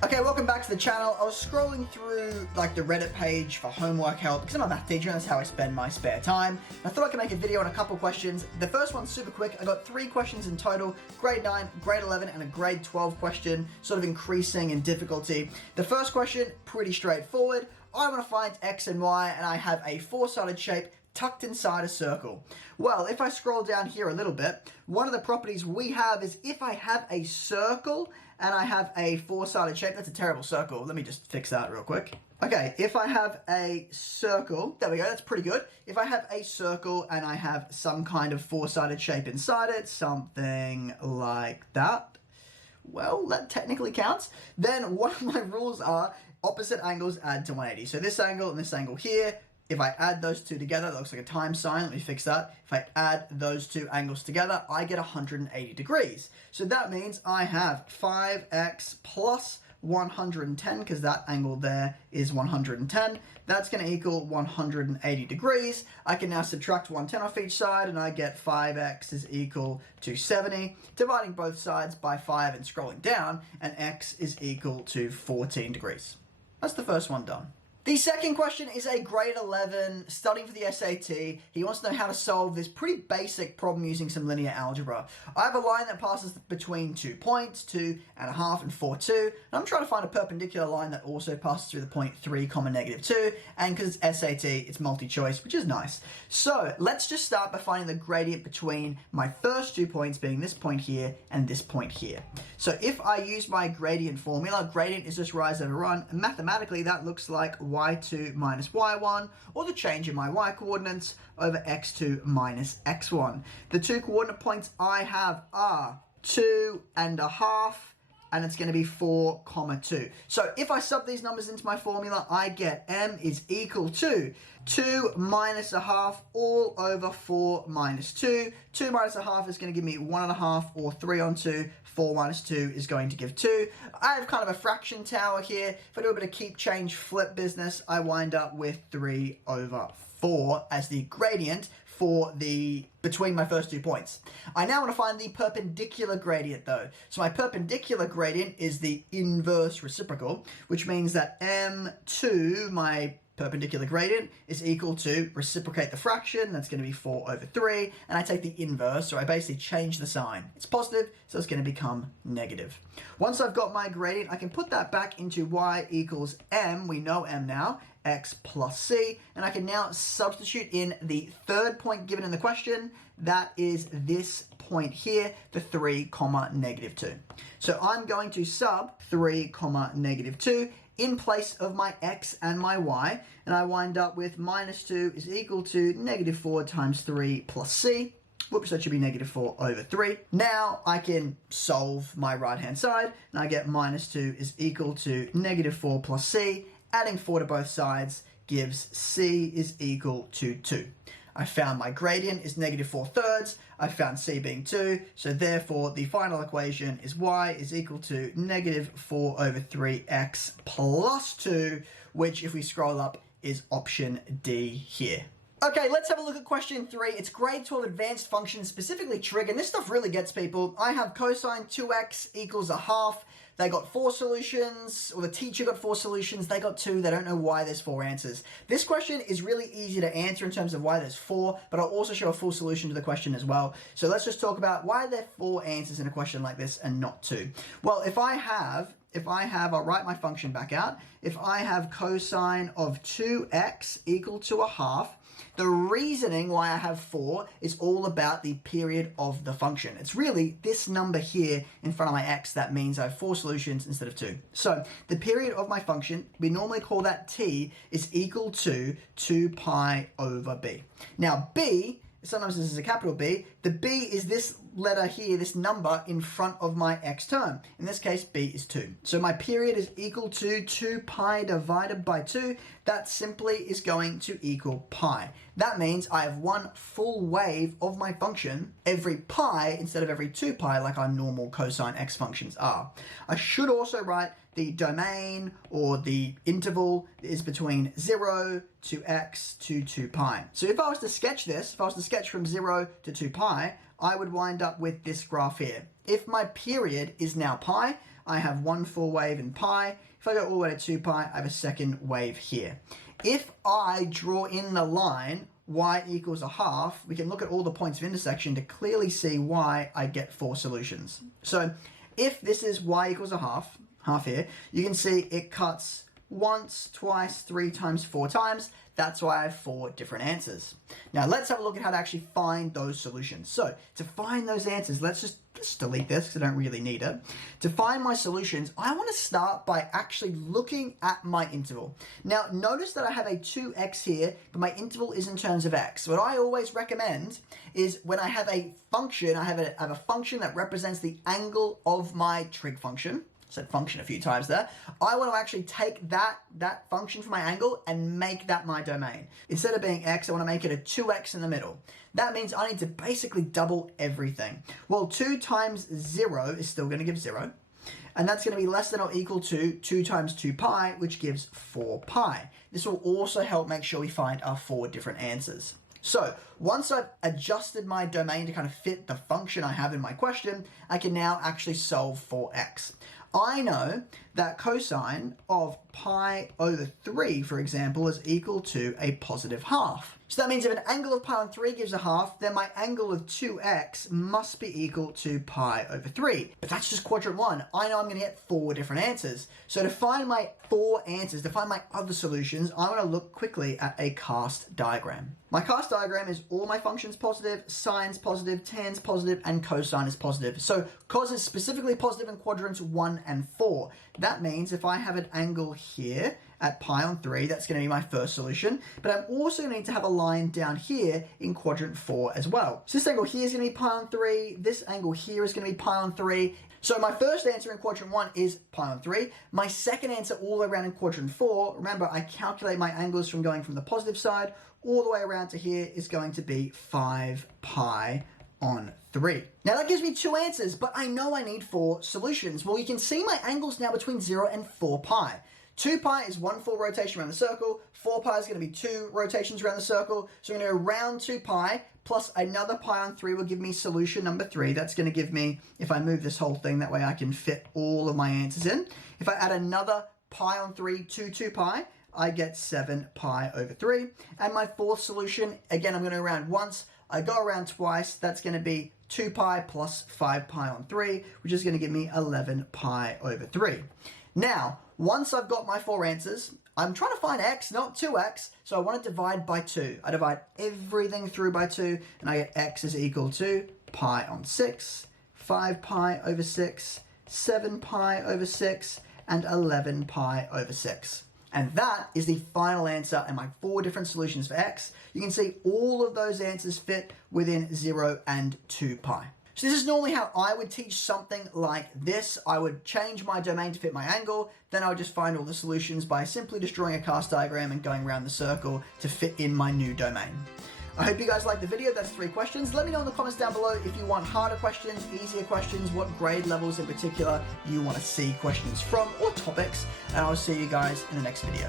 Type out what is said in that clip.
Okay, welcome back to the channel. I was scrolling through like the Reddit page for homework help because I'm a math teacher and that's how I spend my spare time. I thought I could make a video on a couple questions. The first one's super quick. I got 3 questions in total, grade 9, grade 11, and a grade 12 question, sort of increasing in difficulty. The first question, pretty straightforward. I want to find x and y and I have a 4-sided shape tucked inside a circle. Well, if I scroll down here a little bit, one of the properties we have is if I have a circle and I have a 4-sided shape, that's a terrible circle. Let me just fix that real quick. Okay, if I have a circle, there we go, that's pretty good. If I have a circle and I have some kind of 4-sided shape inside it, something like that, well, that technically counts. Then one of my rules are opposite angles add to 180. So this angle and this angle here, if I add those two together, that looks like a times sign. Let me fix that. If I add those two angles together, I get 180 degrees. So that means I have 5x plus 110, because that angle there is 110. That's going to equal 180 degrees. I can now subtract 110 off each side, and I get 5x is equal to 70. Dividing both sides by 5 and scrolling down, and x is equal to 14 degrees. That's the first one done. The second question is a grade 11 studying for the SAT. He wants to know how to solve this pretty basic problem using some linear algebra. I have a line that passes between 2 points, 2.5 and 4, 2. And I'm trying to find a perpendicular line that also passes through the point 3, -2. And because it's SAT, it's multi-choice, which is nice. So let's just start by finding the gradient between my first 2 points being this point here and this point here. So if I use my gradient formula, gradient is just rise over run. And mathematically, that looks like y2 minus y1, or the change in my y coordinates over x2 minus x1. The 2 coordinate points I have are 2.5, and it's going to be 4, 2. So if I sub these numbers into my formula, I get m is equal to 2 minus a half all over 4 minus 2. 2 minus a half is going to give me 1.5, or 3 on 2. 4 minus 2 is going to give 2. I have kind of a fraction tower here. If I do a bit of keep, change, flip business, I wind up with 3 over 4 as the gradient for the between my first 2 points. I now want to find the perpendicular gradient though. So my perpendicular gradient is the inverse reciprocal, which means that m2, my perpendicular gradient, is equal to, reciprocate the fraction, that's going to be 4 over 3, and I take the inverse, so I basically change the sign. It's positive, so it's going to become negative. Once I've got my gradient, I can put that back into y equals m, we know m now, x plus c, and I can now substitute in the third point given in the question. That is this point here, the 3, -2. So I'm going to sub 3, -2 in place of my x and my y, and I wind up with -2 is equal to -4 times 3 plus c. Whoops, that should be -4 over 3. Now I can solve my right-hand side, and I get -2 is equal to -4 plus c. Adding 4 to both sides gives c is equal to 2. I found my gradient is -4/3. I found c being 2. So therefore, the final equation is y is equal to -4 over 3x plus 2, which, if we scroll up, is option D here. Okay, let's have a look at question 3. It's grade 12 advanced functions, specifically trig, and this stuff really gets people. I have cosine 2x equals 1/2. They got 4 solutions, or the teacher got 4 solutions, they got 2, they don't know why there's 4 answers. This question is really easy to answer in terms of why there's 4, but I'll also show a full solution to the question as well. So let's just talk about why there are 4 answers in a question like this and not 2. Well, if I have, I'll write my function back out. If I have cosine of 2x equal to 1/2, the reasoning why I have 4 is all about the period of the function. It's really this number here in front of my x that means I have 4 solutions instead of 2. So the period of my function, we normally call that t, is equal to 2 pi over b. Now b, sometimes this is a capital B, the b is this letter here, this number in front of my x term. In this case, b is 2. So my period is equal to 2 pi divided by 2. That simply is going to equal pi. That means I have one full wave of my function every pi instead of every 2 pi like our normal cosine x functions are. I should also write the domain, or the interval, is between 0 to x to 2 pi. So if I was to sketch this, if I was to sketch from 0 to 2 pi, I would wind up with this graph here. If my period is now pi, I have one full wave in pi. If I go all the way to 2 pi, I have a second wave here. If I draw in the line y equals a half, we can look at all the points of intersection to clearly see why I get 4 solutions. So if this is y equals a half here, you can see it cuts once, twice, 3 times, 4 times. That's why I have 4 different answers. Now let's have a look at how to actually find those solutions. So to find those answers, let's just delete this because I don't really need it. To find my solutions, I want to start by actually looking at my interval. Now notice that I have a 2x here, but my interval is in terms of x. What I always recommend is when I have a function, I have a function that represents the angle of my trig function. Said function a few times there. I want to actually take that function for my angle and make that my domain. Instead of being x, I want to make it a 2x in the middle. That means I need to basically double everything. Well, 2 times 0 is still going to give 0. And that's going to be less than or equal to 2 times 2 pi, which gives 4 pi. This will also help make sure we find our 4 different answers. So once I've adjusted my domain to kind of fit the function I have in my question, I can now actually solve for x. I know that cosine of pi over 3, for example, is equal to a positive half. So that means if an angle of pi on 3 gives a half, then my angle of 2x must be equal to pi over 3. But that's just quadrant 1. I know I'm going to get 4 different answers. So to find my 4 answers, to find my other solutions, I want to look quickly at a cast diagram. My cast diagram is all my functions positive, sine's positive, tan's positive, and cosine is positive. So cos is specifically positive in quadrants 1 and 4. That means if I have an angle here at pi on 3, that's going to be my first solution. But I'm also going to need to have a line down here in quadrant 4 as well. So this angle here is going to be pi on 3. This angle here is going to be pi on 3. So my first answer in quadrant 1 is pi on 3. My second answer all the way around in quadrant 4, remember I calculate my angles from going from the positive side all the way around to here, is going to be 5 pi on 3. Now that gives me 2 answers, but I know I need 4 solutions. Well, you can see my angles now between 0 and 4 pi. 2 pi is 1 full rotation around the circle. 4 pi is going to be 2 rotations around the circle. So I'm going to go around 2 pi plus another pi on 3 will give me solution number 3. That's going to give me, if I move this whole thing, that way I can fit all of my answers in. If I add another pi on 3 to 2 pi, I get 7 pi over 3. And my fourth solution, again, I'm going to go around once. I go around twice. That's going to be 2 pi plus 5 pi on 3, which is going to give me 11 pi over 3. Now, once I've got my 4 answers, I'm trying to find x, not 2x, so I want to divide by 2. I divide everything through by 2, and I get x is equal to pi on 6, 5 pi over 6, 7 pi over 6, and 11 pi over 6. And that is the final answer and my 4 different solutions for x. You can see all of those answers fit within 0 and 2 pi. So this is normally how I would teach something like this. I would change my domain to fit my angle, then I would just find all the solutions by simply just drawing a cast diagram and going around the circle to fit in my new domain. I hope you guys liked the video. That's 3 questions. Let me know in the comments down below if you want harder questions, easier questions, what grade levels in particular you want to see questions from, or topics, and I'll see you guys in the next video.